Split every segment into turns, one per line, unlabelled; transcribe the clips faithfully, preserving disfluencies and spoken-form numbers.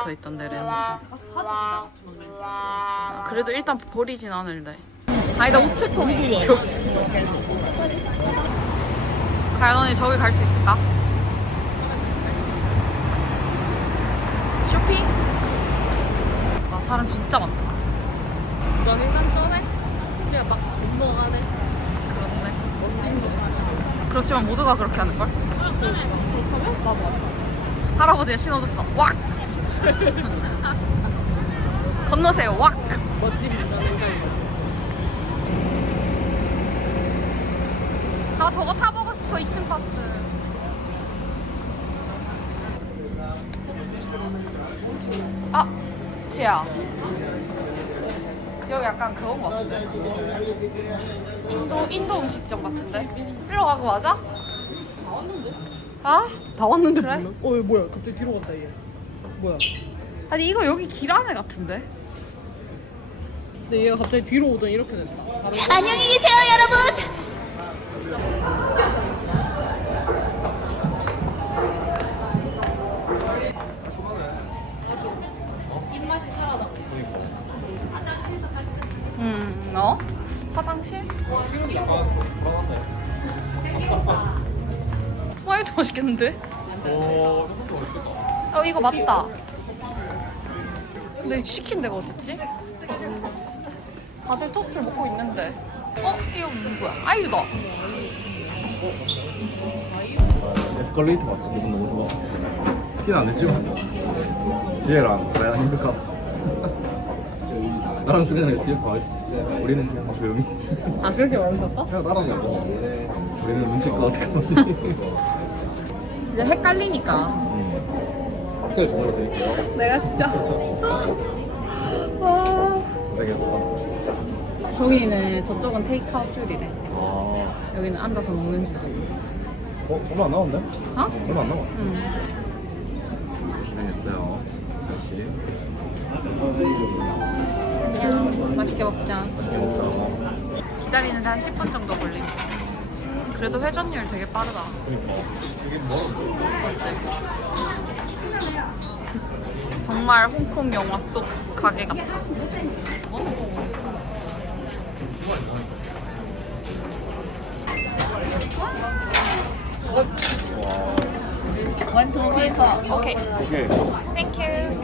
있던데 렌즈. 아, 그래도 일단 버리진 않을래. 아니다 우체통이. 과연 언니 저기 갈 수 있을까? 쇼핑? 아 사람 진짜 많다.
너희는 전에 우리가 막 건너가네.
그렇네.
멋진 거.
그렇지만 모두가 그렇게 하는 걸.
아, 그래? 그렇다면 나도 왔다.
할아버지가 신어줬어. 왁. 건너세요. 왁.
멋진 운전행각이.
나 저거 타보고 싶어. 이 층 파스. 아, 지야. 여기 약간 그건 것 같은데. 인도 인도 음식점 같은데. 일로 가고 맞아?
다 왔는데?
아?
다 왔는데
그래?
몰라? 어, 얘 뭐야? 갑자기 뒤로 갔다 얘. 뭐야?
아니 이거 여기 길 안에 같은데.
근데 얘가 갑자기 뒤로 오더니 이렇게 됐다. 다른
안녕히 계세요, 여러분.
입맛이 살아나.
음, 어? 화장실? 와 이거 맛있겠는데? 어 이거 맞다. 근데 시킨 데가 어딨지? 다들 토스트를 먹고 있는데. 어? 이거 누구야? 아유다.
에스컬레이터 봤어. 기분 너무 좋아. 티는 안 냈지만 지혜랑 나랑 힘들까? 나랑 승현이가 뒤에서 봐. 우리는 그냥 조용히.
아, 그렇게 말하셨어?
그냥 따라오냐고. 우리는 눈치껏 어떻게 하니?
이제 헷갈리니까.
칵테일 주문로 드릴게요.
내가 진짜. 아...
고생했어.
저기는 저쪽은 테이크아웃 줄이래.
아,
여기는 앉아서 먹는 줄.
어? 얼마 안 남았는데?
어?
얼마 안 남았어.
응.
고생했어요. 역시.
안녕. 맛있게 먹자.
맛있게 먹자고.
기다리는데 한 십 분 정도 걸림. 그래도 회전율 되게 빠르다.
그니까. 이게 뭐?
맞지? 정말 홍콩 영화 속 가게 같아.
원, 투, 쓰리, 포.
오케이.
오케이.
땡큐.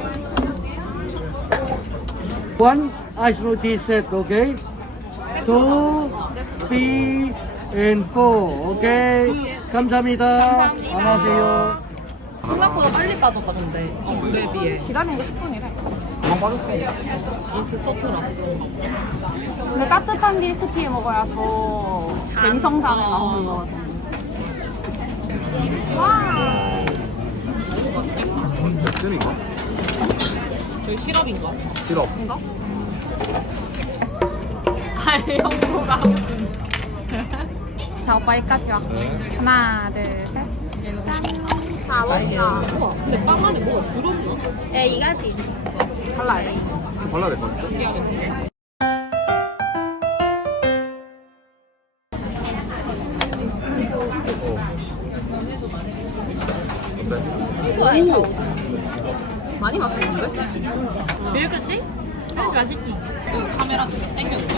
One ice roti set, okay? Two, three, and four, okay? 감사합니다. 안녕하세요.
생각보다 빨리 빠졌다, 근데. 어, 그에 비해.
기다리는 거 십 분이래.
금방 빠졌어.
인트 터트라서 그런가 보다.
근데 따뜻한 밀크티 먹어야 저 갬성장에 나오는 거 같아.
몇 점인가?
저희 시럽인가?
시럽.
이거?
아니, 형부가 하고 있는.
자, 오빠 여기까지 와.
네.
하나, 둘, 셋. 짠. 다 먹었어.
우와, 근데 빵 안에 뭐가 들었나?
네, 이거지. 발라야 돼.
좀 발라야 될 것 같아.
신기하네.
어때?
오! 많이 맛있는데? 밀크티? 어. 맛있지? 그 카메라 땡겨줄게.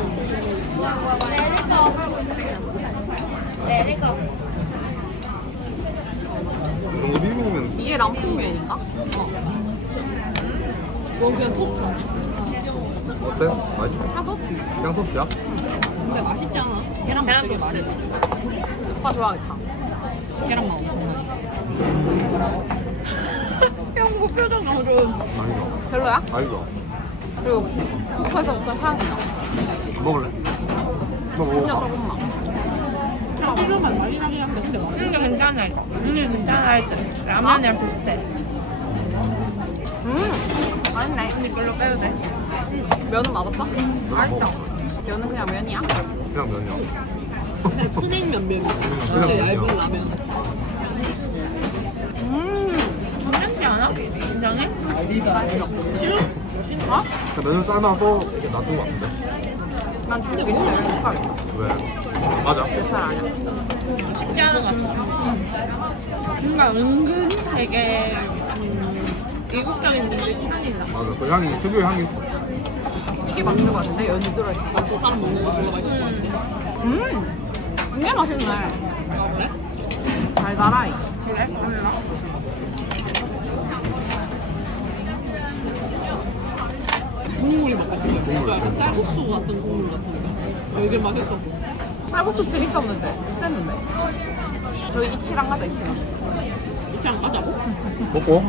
이 정도 비빔면
이게 람퐁면인가? 어. 이거 그냥 토스트인데?
어때? 맛있어?
그냥 토스트.
그냥 토스트야?
근데 맛있지 않아? 계란 계란 토스트. 오빠 좋아하겠다. 계란맛 엄청 많이. 형부 표정 너무 좋은.
아니죠.
별로야?
아니죠.
그리고 코에서부터 향이 나.
먹을래? 너
진짜
먹어봐.
조금만.
그냥 소주만 많이 나긴 한데 근데 맛있어.
이게 괜찮아. 음, 괜찮아 할 때. 라면이랑 비슷해. 음, 맛있네.
언니 걸로 빼도 돼?
면은 맛없어?
맛있다.
면은 그냥 면이야?
그냥 면이야.
그냥 스낵면 면이지. 진짜
스낵면이야.
얇은 라면.
음, 괜찮지 않아? 괜찮해?
난 싫어. 싫어?
어?
그 면을 삶아서 이렇게 놔둔 것 같은데?
난 근데 왜 이렇게
왜? 맞아.
잘 아니야.
쉽지 않은 것 같아.
뭔가 은근히 되게 음, 이국적인 우리 향이 나.
맞아, 그 향이 특유의 향이 있어.
이게 맛있는 것 같은데 연유 들어있어.
아, 저 사람 먹는 거 졸라 맛있을 것 같은데.
음, 이게 맛있네.
그래?
달달하이. 그래? 달라?
국물이 먹고 싶어. 약간 쌀국수 같은 국물 같은데. 되게 맛있어.
쌀국수집 있었는데 셌는데. 저희 이치랑 가자 이치랑.
이렇게 안 가자고?
먹고?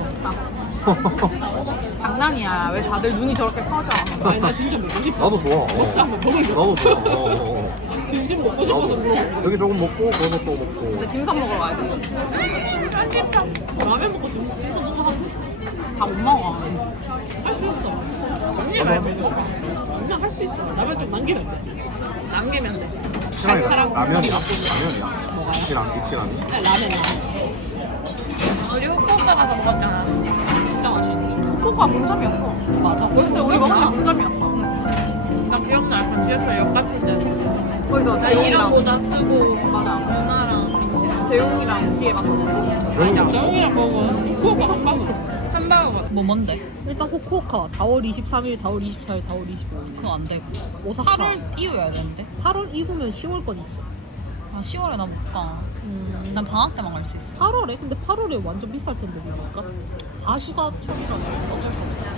장난이야. 왜 다들 눈이 저렇게 커져?
아니, 나 진짜 먹고 싶어.
나도 좋아.
진짜
어.
한번 먹으려고.
나도 좋아. 어, 어, 어.
진심 먹고 싶어서
나도
물어보고.
여기 조금 먹고 거기서 또 먹고.
근데 딤섬 먹으러 가야 돼. 편집점.
라면 먹고 지금 진짜 먹고 하고
다못 먹어.
할 수 있어. 언니 말고. 그냥 할 수 있어. 라면 좀 남기면 돼. 남기면 돼.
시간이
칼칼하고
라면이야?
국물이
라면이야?
뭐가요?
이치랑 이치랑.
네, 라면 라면.
우리 후쿠오카 가서 먹었잖아.
진짜 맛있는데.
후쿠오카 본점이었어.
맞아.
근데 우리 먹은 게 본점이었어. 나 기억나. 그 지하철 역 같은 데. 거기서
나
재용이랑
이런
모자 쓰고 맞아. 누나랑 민지랑 재용이랑 지혜 만났지. 아니다.
재영이랑 먹은 후쿠오카 한번
참바오가.
뭐 뭔데? 일단 후쿠오카 사월 이십삼일, 사월 이십사일, 사월 이십오일. 그건 안 되고. 오사카
팔월 이후여야 되는데.
팔월 이후면 시월 건 있어.
아 시월에 나 못 가.
음.
난 방학 때만 갈 수 있어.
팔월에? 근데 팔월에 완전 비쌀 텐데 그러니까. 다시가 철이라서 어쩔 수 없어.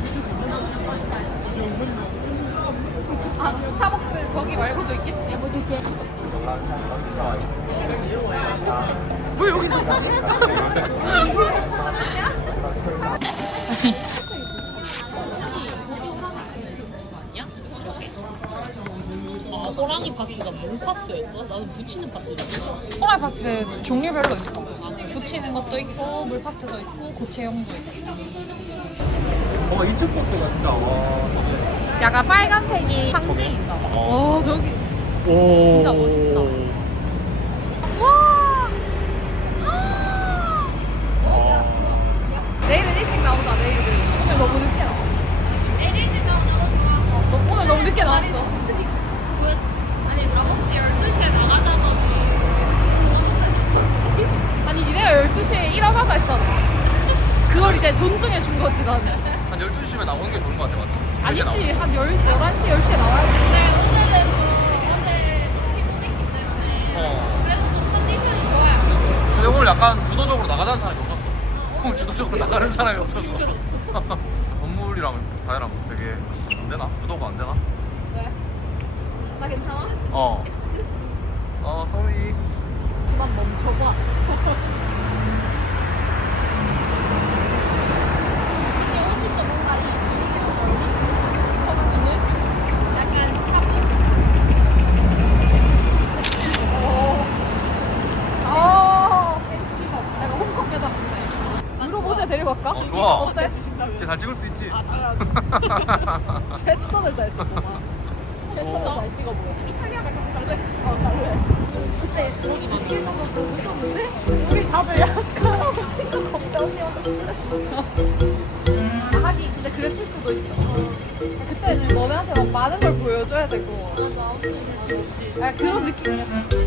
아 스타벅스 저기 말고도 있겠지. 왜 여기서
아, 호랑이 파스가 뭔 파스였어? 나도 붙이는 파스였어.
호랑이 파스 종류별로 있어. 붙이는 것도 있고 물 파스도 있고 고체형도 있고.
어, 이층 코스가 진짜 와.
약간 빨간색이 상징인가 봐. 어 저기.
오.
진짜 멋있다. 와. 내일은 일찍 나오자. 내일은 오늘 너무 늦지 않아? 내일 일찍 나오자고 좋아. 너 오늘 너무 늦게 나왔어. 아니 그럼 혹시 열두 시에 나가자고. 아니 니네가 열두 시에 일어나자 했잖아. 그걸 이제 존중해 준 거지 나는.
한 열두 시면 나오는 게 좋은 거 같아, 맞지?
아니지 한 열, 열한 시, 열 시에 나와야지. 근데 오늘은 어제 피곤했기 때문에
어.
그래서 좀 컨디션이 좋아요.
근데 오늘 약간 주도적으로 나가자는 사람이 없었어. 오늘 주도적으로 나가는 사람이 없었어. 건물이랑 다이랑 되게 안 되나? 구도가 안 되나?
왜? 나 괜찮아?
어. 어, 쏘리.
그만 멈춰봐. 근데 옷이 진짜 뭔가 시커먼 약간 차분스. 어. 내가 홍콩 여자 같네. 물어보자 데리고 갈까?
어, 좋아.
어때?
쟤잘 찍을 수 있지?
아, 당연하지.
최선을 다했어. 최선을 잘 찍어 보여. 이탈리아 갈 건데 잘돼. 어, 잘돼. 그때 저기 뒤에서 너무 무서운데 우리 다들 약간 생각 없다 언니한테 스트레스. 하긴 근데 그랬을 수도 있어. 그때는 너네한테 막 많은 걸 보여줘야 되고. 맞아. 아 그런 느낌이야.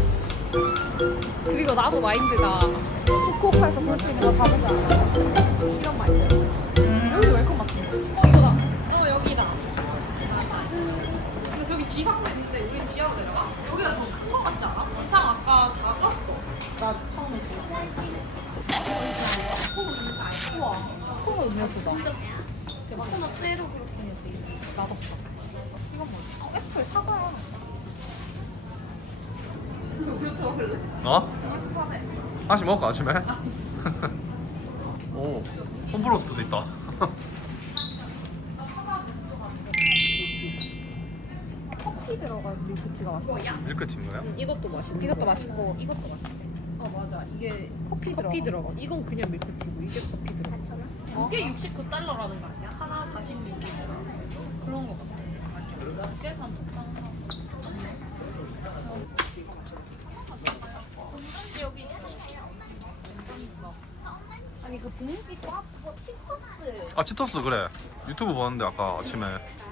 그리고 나도 마인드가 후쿠오카에서 볼 수 있는 거 다 보자. 이런 마인드. 여기 웰컴 같은데. 어 이거다. 어 여기다. 근데 저기 지상도 있는데 우리 지하로 내려가? 여기가 더 큰 거 같지 않아? 지상 아까 작았어. 나 처음에 지상. 우와. 코너 음료수다. 진짜 대박. 코너 째로 그렇게 해야 돼. 맛없어. 이건 뭐지? 어 애플 사과야. 이거 그렇죠 원래.
어?
그렇죠 파네.
하나씩 먹을까, 아침에? 오, 홈브로스트도 있다.
커피 들어간 밀크티가 맛있어.
밀크티인가요?
이것도 맛있는
이것도
거.
맛있고 이것도 맛있어.
어 맞아. 이게
커피
커피
들어가.
들어가. 이건 그냥 밀크티고 이게 커피 들어가.
이게 육십구 달러라는 거 아니야? 하나 사십육 달러. 그런 거 같아. 꽤 산,
여기 아니 그 봉지 꽉 그거 치토스.
아, 치토스, 그래. 유튜브 보는데, 아까 아침에.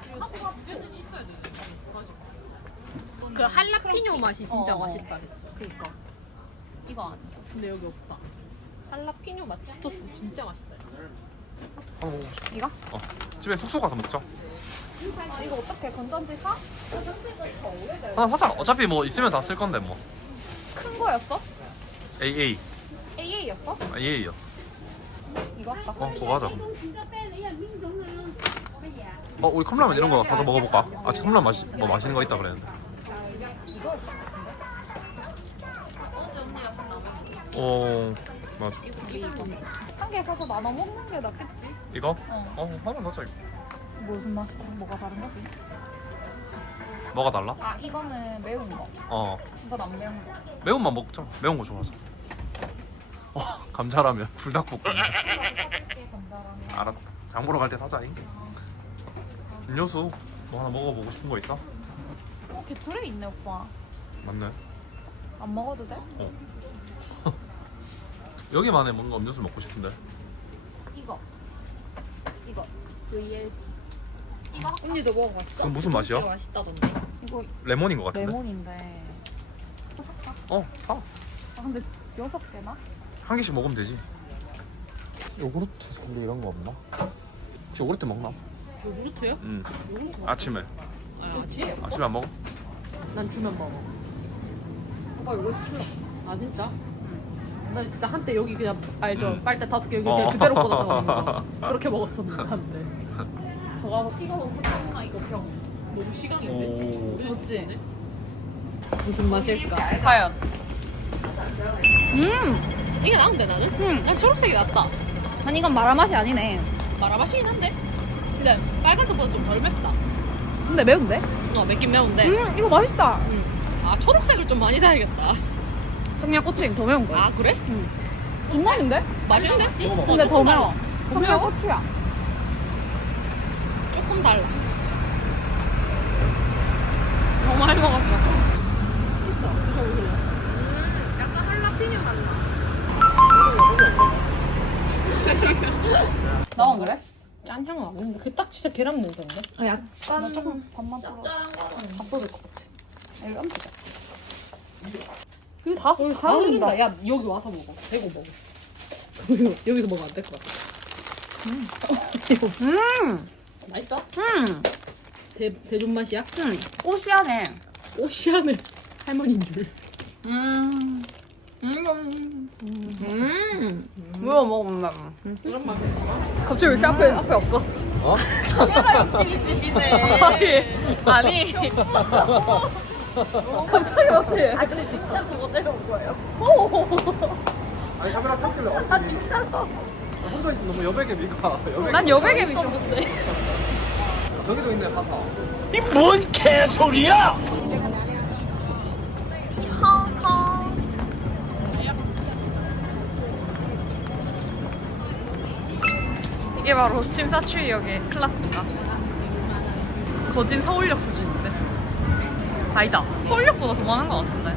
그 할라피뇨 맛이 진짜
어.
맛있다 했어. 그니까.
이거 아니야.
근데 여기 없다. 할라피뇨 맛 치토스 진짜 맛있다.
하나 먹고 싶어.
이거?
어. 집에 숙소 가서 먹자.
아, 이거 어떻게 건전지 사?
하나 사자. 어차피 뭐 있으면 다 쓸 건데 뭐.
큰 거였어?
에이에이.
에이에이였어?
아, 에이에이요.
이거 할까?
어, 그거 하자. 어, 우리 컵라면 이런 거 가서 먹어볼까? 아, 컵라면 맛이, 뭐 맛있는 거 있다 그랬는데. 어, 맞아.
한 개 사서 나눠 먹는 게 낫겠지.
이거?
어.
어, 하나 넣자 이거.
무슨 맛이야? 뭐가 다른 거지?
뭐가 달라?
아, 이거는 매운 거.
어,
이건 안 매운 거.
매운맛 먹자. 매운 거 좋아하자. 어, 감자라면 불닭볶음. 알았다. 장 보러 갈 때 사자. 잉. 음료수 뭐 하나 먹어보고 싶은 거 있어?
어, 게토레이 있네, 오빠.
맞네.
안 먹어도 돼?
어. 여기만에 뭔가 음료수 먹고 싶은데.
이거. 이거. 브이엘. 이거 할까?
언니도 먹어봤어?
그건 무슨 맛이야?
진짜 맛있다던데.
이거
레몬인 것 같은데?
레몬인데.
어, 사.
아, 근데 여섯 개나?
한 개씩 먹으면 되지. 요구르트 근데 이런 거 없나? 혹시 요구르트 먹나?
요구르트요?
응. 아침에.
아, 아침?
아침에 안 먹어?
난 주면 먹어. 오빠 요구르트 필요. 아 진짜? 나 진짜 한때 여기 그냥 알죠?
음.
빨대 다섯 개 여기
어.
그냥 그대로 꽂아서 먹는 거. 그렇게 먹었었는데 한때. 저거 이거 너무 짱나 이거 병. 너무 시강인데?
오.
맞지? 무슨 맛일까?
과연.
음! 이게 나은데 나는? 응. 난 초록색이 낫다.
아니, 이건 마라 맛이 아니네.
마라맛이긴 한데? 근데 빨간색보다 좀 덜 맵다.
근데 매운데?
어 맵긴 매운데.
음, 이거 맛있다.
음. 아 초록색을 좀 많이 사야겠다.
청양고추 더 매운 거야.
아 그래?
정말인데?
맛있는데?
근데 더
조금 달라.
매워. 청양고추야.
조금 달라.
너무 많이 먹었어.
음, 약간 할라피뇨 맛 나.
나만 그래?
짠향은 안 나는데 그게 딱 진짜 계란 냄새인데?
아, 약간 조금 반만 썰어.
짭짤한 거는
다 쏟을 것 같아. 아, 이거 깜짝이야. 이거 다, 여기
다
다 흐른다.
흐른다. 야 여기 와서 먹어. 대고 먹어. 여기서 먹으면 안 될 것 같아.
음,
맛있어?
음,
대 대존 맛이야?
음, 오시아네.
오시안의 할머니인 줄.
음, 음, 음, 뭐야 먹으면
이런 맛이
갑자기 왜 이렇게 앞에 앞에 없어?
어?
카메라 욕심 있으시네. 아니, 아니. 갑자기 왔지? 아 근데 진짜 그거 때려온 거예요?
아니 카메라 켰길래
아 진짜로?
혼자 있으면 너무 여백의 미가. 여백.
난 여백에 미쳤는데.
저기도 있네 사사.
뭔 개소리야!
이게 바로 침사추이역의 클라스인가? 거진 서울역 수준인데? 아니다, 서울역보다 더 많은 것 같은데.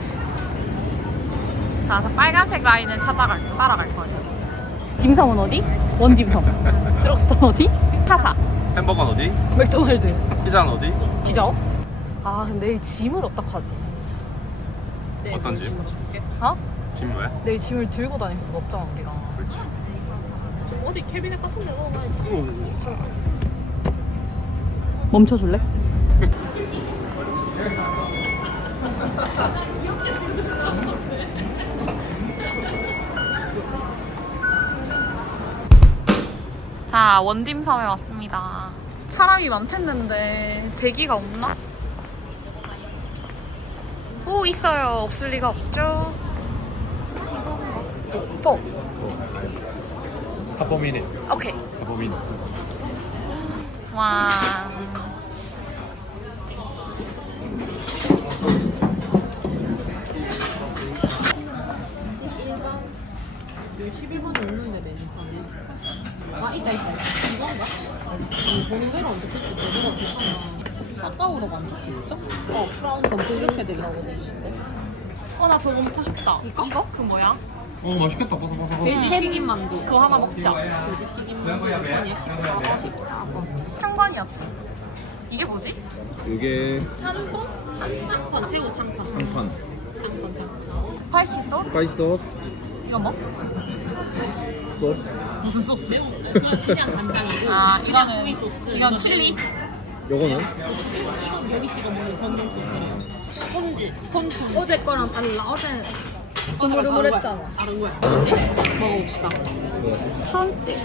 자, 그래서 빨간색 라인을 찾아갈, 따라갈 거예요. 딤섬은 어디? 원딤섬. 드럭스토는 어디? 타사.
햄버거는 어디?
맥도날드.
피자는 어디?
기자업? 아, 근데 내일 짐을 어떡하지?
어떤 집?
어?
짐 왜?
내일 짐을 들고 다닐 수가 없잖아, 우리가.
그렇지.
좀 어디 캐비넷 같은 데 넣어놔야지.
멈춰줄래? 자, 원딤섬에 왔습니다. 사람이 많댔는데 대기가 없나? 오, 있어요. 없을 리가 없죠. 포.
Couple minutes.
오케이.
Couple minutes.
와.
십일 번. 여기 십일 번이 없는데 메뉴판에. 아 있다 있다. 이건가? 이 번호대로 안 적혀있고 번호가 비슷하나. 사사우로가 안 적혀있어? 어 프라운 검토 이렇게 돼 있다고 돼 있는데.
어, 나 저거 먹고 싶다. 이거? 이거? 그 뭐야?
어 맛있겠다. 버섯버섯.
돼지 튀김 만두.
그거 하나 먹자.
돼지 튀김 만두 몇 번이야? 십사 번.
십사 번. 창관이었지. 이게 뭐지?
이게
창펀? 창펀 새우 창펀.
한판.
창펀 창펀.
스파이시 소스?
스파이스 소스,
이거 뭐?
소스.
무슨 소스? 매운 그냥 그냥 간장이고. 아 이거는 이건 칠리.
요거는?
이건 여기 찍어 먹는 전용 소스랑 폰지 폰폰.
어제 거랑 달라. 어제
흐물흐물했잖아. 다른 거야. 먹어봅시다.
컨셉.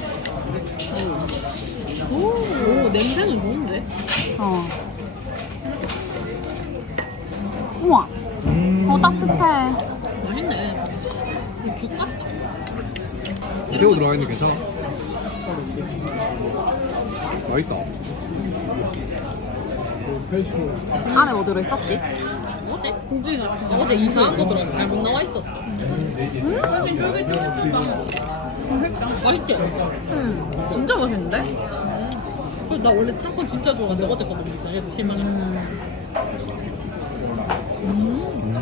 오, 오 냄새는 좋은데?
어. 우와.
음.
어 따뜻해.
맛있네. 이거 죽 같다.
새우 들어가 있는데 괜찮아? 맛있다.
안에 뭐 들어있었지?
어제 고기가 어제 이상한 거 들어서 잘못 나와 있었어. 훨씬 쫄깃쫄깃하다. 맛있지?
응. 진짜 맛있는데?
그래서 나 원래 참건 진짜 좋아하는데 어제 거 너무 이상해서 실망했어. 음.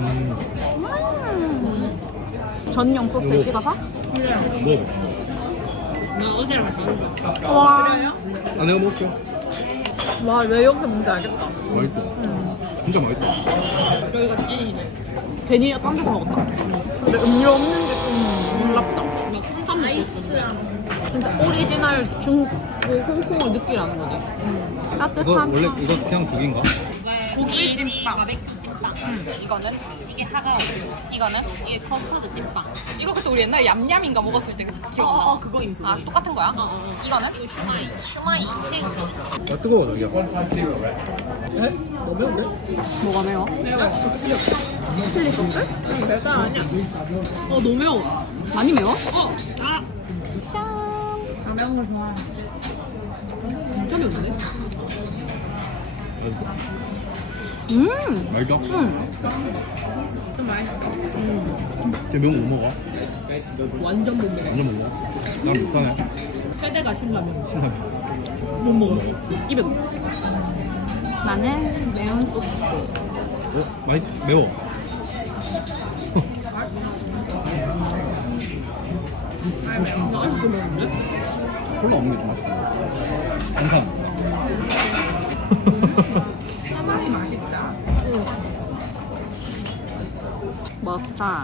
음. 전용 소스에 찍어서?
그래요.
뭐?
나 어제랑 다른 거.
와.
아 내가 먹을게.
와, 왜 여기서 뭔지 알겠다.
맛있다. 진짜 맛있다.
여기가 찐이네.
괜히 딴 데서 먹었다. 근데 음료 없는 게 좀 놀랍다.
막 탄산 아이스랑
진짜 오리지널 중국 홍콩을 느끼라는 거지.
이거
따뜻한
원래
탕.
이거 그냥 죽인가?
고기 찜빵, 바베큐 찜빵. 이거는 이게 하가오. 이거는 이게 커스터드 찜빵.
이거 그때 우리 옛날에 얌얌인가 먹었을 때 기억나?
어, 어, 그거임.
아 똑같은 거야?
어, 어, 어.
이거는?
슈마이.
슈마이 새우.
아 뜨거워 자기야.
에? 너무 매운데?
뭐가 매워?
매워.
칠리 소스?
응, 내가 아니야. 어, 너무 매워.
많이 매워?
어, 아.
짠. 아, 매운 걸 좋아해.
진짜 매운데?
맛있다.
음.
맛있다?
음.
좀 맛있어.
쟤 매운 거 못 먹어?
완전 못 먹어.
완전 못 먹어? 난 못하네.
최대가 신라면.
신라면.
못 먹어. 입에 넣어.
나는 매운 소스.
어? 맛있 매워.
나 아직도 매운데?
콜라 없는 게 좀 맛있어. 항상.
머스타드.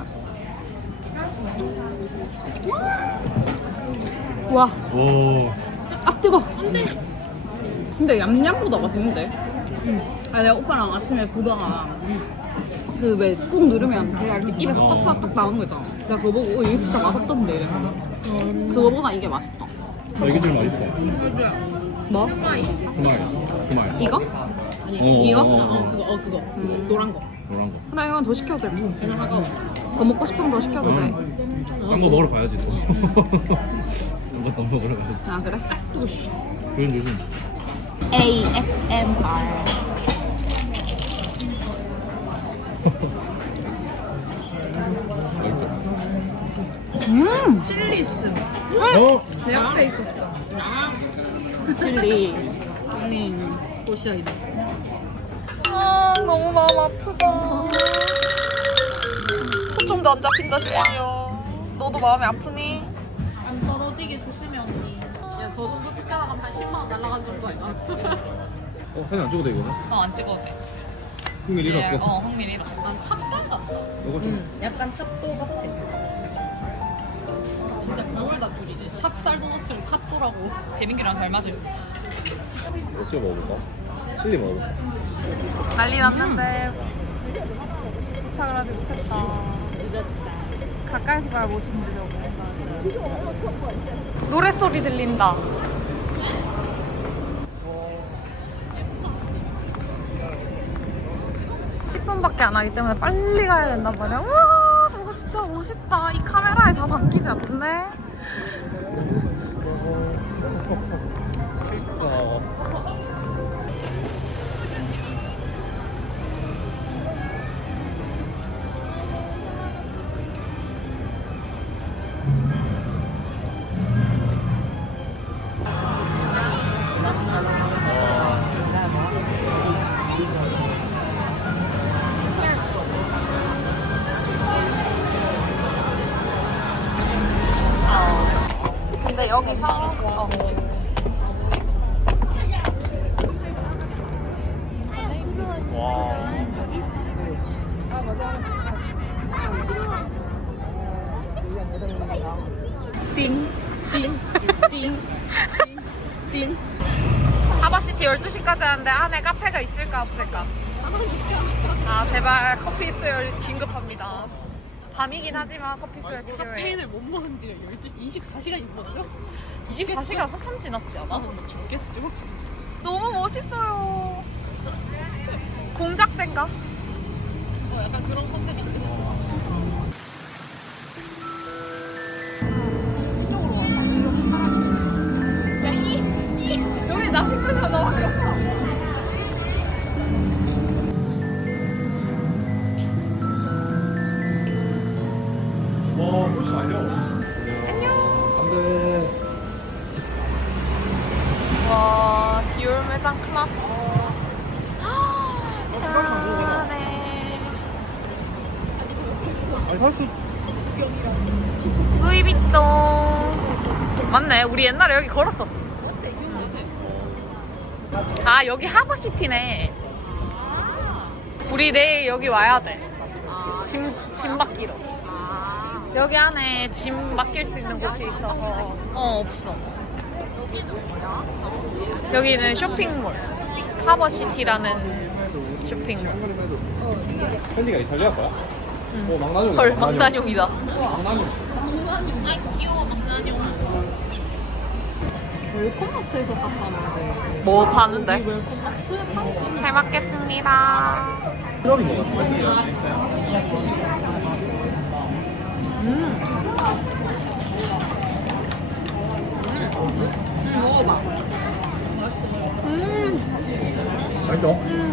와,
오.
아 뜨거. 안돼. 근데 얌얌보다 맛있는데. 응. 아 내가 오빠랑 아침에 보다가 그 왜 꾹 누르면 걔가 이렇게 입에서 팍팍팍 나오는 거 있잖아. 내가 그거 보고 어, 이게 진짜 맛없던데 이래. 그거보다 이게 맛있다.
아, 이게 제일 맛있어.
뭐?
스마일. 스마일.
이거?
아니,
어,
이거?
어, 어, 그거, 어, 그거. 노란 거.
노란 거.
근데 이건 더 시켜도 돼.
그냥 하가오.
더 먹고 싶으면 더 시켜도 돼.
딴 거 먹으러 가야지 또. 딴거 더 먹으러 가야지.
아 그래?
조심 조심.
에이 에스 엠 알.
맛있죠?
음.
칠리스.
어?
내 앞에 있었어. 아,
칠리.
칠리. 꽃이야,
아 너무 마음 아프다. 초점도 안 잡힌다 싶어요. 너도 마음이 아프니?
안 떨어지게 조심해, 언니. 야, 저 정도 뜯겨 나가면 한 십만 원 날라간 정도 아이가?
어, 사진 안 찍어도 돼 이거는?
어 안 찍어도 돼.
흥미 잃었어.
어 흥미 잃었어.
난 찹쌀 같다.
이거 좀.
약간 찹도 같아.
진짜 별걸 다 둘이네. 찹쌀 도너츠랑 찹도라고.
대민기랑 잘 맞을 때.
뭐 찍어 먹어볼까? 칠리 먹어볼까?
난리 났는데 도착을 하지 못했다. 가까이서 가야 모습 보려고. 노랫소리 들린다. 십 분밖에 안 하기 때문에 빨리 가야 된단 말이야. 우와 저거 진짜 멋있다. 이 카메라에 다 담기지 않네. 근데 여기서 어 그치 그치.
와.
띵.
하버시티 열두 시까지 하는데 안에 카페가 있을까 없을까?
하나 있지 않을까?
아 제발 커피 수혈 긴급합니다. 밤이긴 하지만 커피 수혈 필요해.
카페인을 못 먹은 지가 열두 시, 이십사 시간이 넘었죠?
이십사 시간 한참 지났지 않아?
나는 뭐 죽겠죠?
너무 멋있어요. 공작새인가?
어, 약간 그런 컨셉이 있긴 해. 이쪽으로 와봐. 이렇게 사람이.
야, 이, 이, 여기 나 신고 있는 너밖에 없어.
와 혹시 알려?
안녕.
안돼.
와, 디올 매장 클라스. 시원해.
아니 살수
루이비통. 맞네, 우리 옛날에 여기 걸었었어.
맞지? 기억나지?
아, 여기 하버시티네. 우리 내일 여기 와야 돼. 짐, 짐 맡기러. 여기 안에 짐 맡길 수 있는 곳이 있어서. 어, 없어.
여기는 뭐야?
여기는 쇼핑몰. 하버시티라는 쇼핑몰.
캔디가 이탈리아 거야?
응.
어 망나뇽.
헐, 망나뇽이다.
망나뇽.
아 귀여워 망나뇽. 웰컴마트에서 샀다는데.
뭐 파는데?
웰컴마트 판지.
잘 먹겠습니다.
시럽인 거 같아.
응 먹어봐. 맛있어.
맛있어?